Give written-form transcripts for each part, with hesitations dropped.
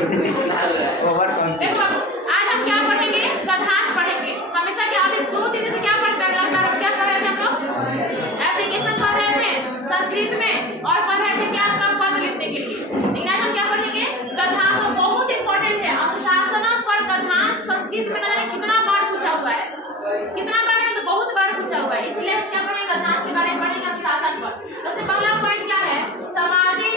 देखो आज हम क्या पढ़ेंगे, गद्यांश पढ़ेंगे। हमेशा क्या अभी 2 दिन से क्या पढ़ रहे लगातार क्या पढ़ रहे थे हम लोग, एप्लीकेशन पढ़ रहे थे संस्कृत में और पढ़ रहे थे क्या आपका पद लिखने के लिए। लेकिन आज हम क्या पढ़ेंगे, गद्यांश। बहुत इंपॉर्टेंट है अनुशासन पर गद्यांश। संस्कृत में न जाने कितना बार पूछा हुआ है, कितना बार नहीं तो बहुत बार पूछा हुआ है। इसलिए हम क्या पढ़ेंगे, गद्यांश के बारे में पढ़ेंगे, अनुशासन पर। सबसे पहला पॉइंट क्या है, समाजिक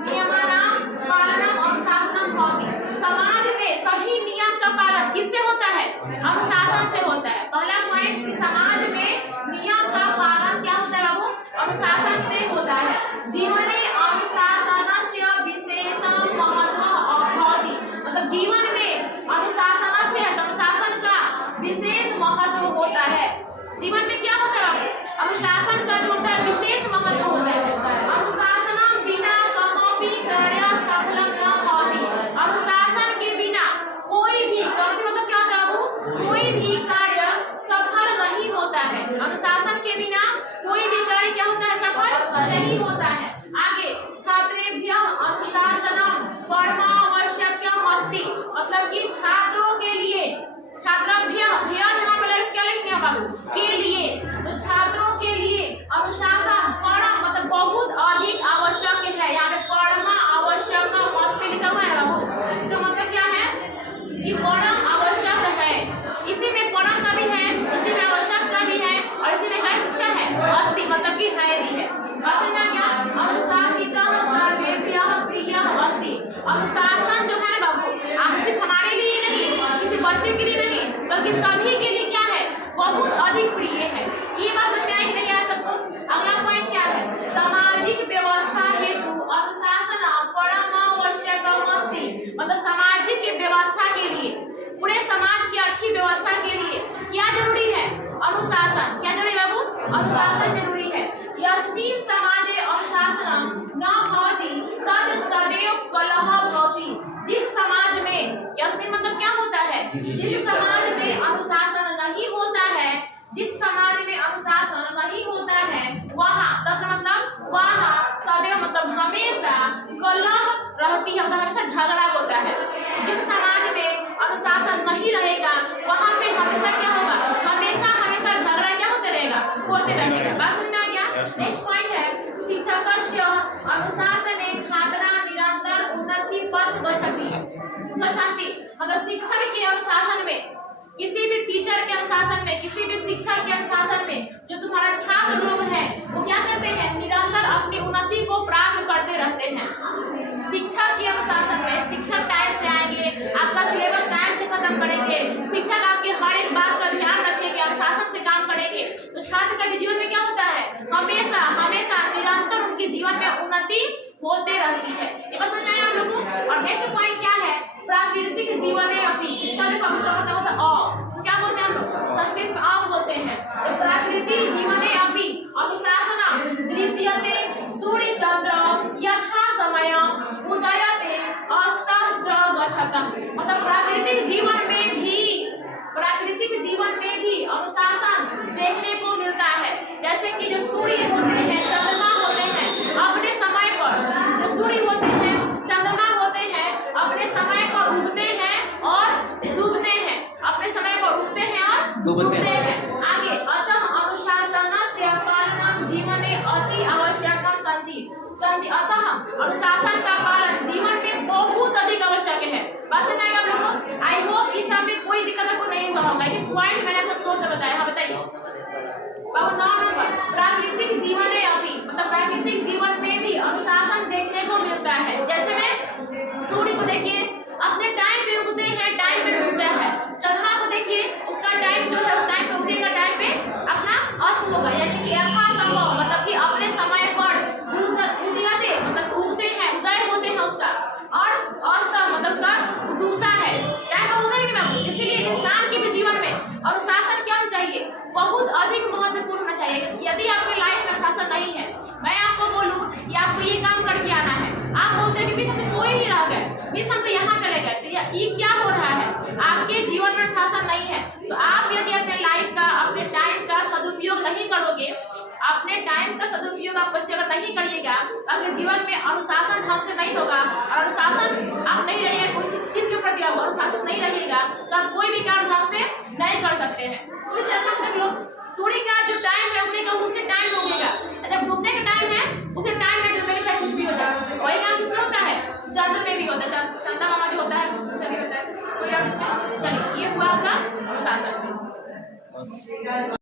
नियमानां पालनम अनुशासनम भवति। समाज में सभी नियम का पालन किससे होता है, अनुशासन से होता है। पहला पॉइंट कि समाज में नियम का पालन क्या होता है बाबू, अनुशासन से होता है। जीवने अनुशासनस्य विशेषं महत्वं भवति। मतलब जीवन में अनुशासनस्य, अनुशासन का विशेष महत्व होता है। जीवन में क्या होता है, अनुशासन का जो होता है विशेष महत्व होता है। अनुशासनम बिना कमपि कार्य सफलम न भवति। अनुशासन के बिना कोई भी कार्य, मतलब क्या होता है, कोई भी कार्य सफल नहीं होता है। अनुशासन के बिना कोई भी कार्य क्या होता है, सफल नहीं होता है। आगे, छात्रेभ्यः अनुशासनम परमावश्यकम अस्ति। मतलब कि छात्रों के लिए, छात्राभ्य भैया जहाँ पर क्या लिखते हैं बाबू, के लिए, तो छात्रों के लिए अनुशासन परम मतलब बहुत अधिक आवश्यक है। यहाँ पे परमा आवश्यकम अस्ति लिखा हुआ है बाबू। इसका मतलब क्या है कि परम आवश्यक है। इसी में परम का भी है, इसी में आवश्यक का भी है और इसी में किसका है, अस्ति मतलब कि है भी है। क्या अनुशासितः सर्वेभ्यः प्रियः अस्ति। अनुशासन जो है ना बाबू, सिर्फ हमारे लिए नहीं, किसी बच्चे के लिए नहीं, बल्कि सभी के लिए क्या है, बहुत अधिक प्रिय है। ये बात समझ आई नहीं आ सबको। अगला पॉइंट क्या है, सामाजिक व्यवस्था हेतु अनुशासन परमावश्यकम अस्ति। मतलब सामाजिक व्यवस्था के लिए, पूरे समाज की अच्छी व्यवस्था के लिए क्या जरूरी है, अनुशासन। क्या जरूरी बाबू, अनुशासन जरूरी है। यस्मिन् समाजे अनुशासनम न भवति तत्र सदैव कलह भवति। जिस समाज में, यस्मिन् मतलब क्या होता है, जिस समाज में अनुशासन नहीं होता है, जिस समाज में अनुशासन नहीं होता है वहाँ, तत्र मतलब वहाँ, सदैव मतलब हमेशा, कलह रहती है मतलब हमेशा झगड़ा होता है। जिस समाज में अनुशासन नहीं रहेगा वहाँ पे हमेशा क्या होगा, हमेशा झगड़ा क्या होते रहेगा, होते रहेगा। बात समझ में आ गया। नेक्स्ट पॉइंट है, शिक्षकस्य अनुशासने छात्रा निरंतर उन्नति पथ गच्छन्ति। मतलब शिक्षक के अनुशासन में, किसी भी टीचर के अनुशासन में, किसी भी शिक्षक के अनुशासन में जो तुम्हारा छात्र लोग हैं वो क्या करते हैं, निरंतर अपनी उन्नति को प्राप्त करते रहते हैं। शिक्षक के अनुशासन में शिक्षक टाइम से आएंगे, आपका सिलेबस टाइम से खत्म करेंगे, शिक्षक आपके हर एक बात का ध्यान रखेंगे, अनुशासन से काम करेंगे, तो छात्र का जीवन में क्या होता है, हमेशा निरंतर उनके जीवन में उन्नति होते रहती है। ये बस समझ आया आप लोगों को। और नेक्स्ट पॉइंट क्या है, प्राकृतिक जीवन है अभी। इसका देखो अभी सब मतलब होता है तो क्या बोलते हैं हम लोग, संस्कृत में आव बोलते हैं। तो प्राकृतिक जीवन है अभी अनुशासन दृश्यते सूर्य चंद्र यथा समय उदयते अस्तः च गच्छतः। मतलब प्राकृतिक जीवन में भी अनुशासन देखने को मिलता है। जैसे कि जो सूर्य होते हैं, चंद्रमा होते हैं, अपने समय पर, जो सूर्य होते हैं, चंद्रमा होते हैं, अपने समय पर उगते हैं और डूबते हैं, अपने समय पर उगते हैं और डूबते हैं। आगे, अतः अनुशासनस्य पालनम जीवने अति आवश्यकम सन्ति। अतः अनुशासन का पालन जीवन में बहुत अधिक आवश्यक है। बस नहीं आप लोगों, आई होप इस सब में कोई दिक्कत आपको नहीं होगा। ये पॉइंट मैंने आपको तोड़ कर बताया। हाँ बताइए बाबू। 9 नंबर, प्राकृतिक जीवन है अभी। मतलब प्राकृतिक जीवन में भी अनुशासन देखने को मिलता है। जैसे में सूर्य को देखिए, अपने टाइम पे उगते हैं, टाइम पे डूबता है। चंद्रमा को देखिए, उसका टाइम जो है उस टाइम पे उगेगा, टाइम पे अपना अस्त होगा, यानी कि यथासंभव मतलब कि अपने समय पर उदयते मतलब उगते हैं, उदय होते हैं उसका, और अस्त मतलब उसका डूबता है, टाइम पर उगता है ना। इसलिए इंसान के भी जीवन में अनुशासन क्या चाहिए, बहुत अधिक महत्वपूर्ण होना चाहिए। यदि आपके लाइफ में अनुशासन नहीं है, मैं आपको बोलूं कि आपको ये काम करके आना है, आप बोलते हैं कि मिस हम तो सोए ही रह गए, मिस हम तो यहाँ चले गए, तो ये क्या हो रहा है, आपके जीवन में अनुशासन नहीं है। तो आप यदि अपने लाइफ का, अपने टाइम का सदुपयोग नहीं करोगे, अपने टाइम का सदुपयोग आप बच्चे अगर नहीं करिएगा, तो आपके जीवन में अनुशासन ढंग से नहीं होगा, और अनुशासन आप नहीं रहिएगा चलिए ये हुआ आपका अनुशासन।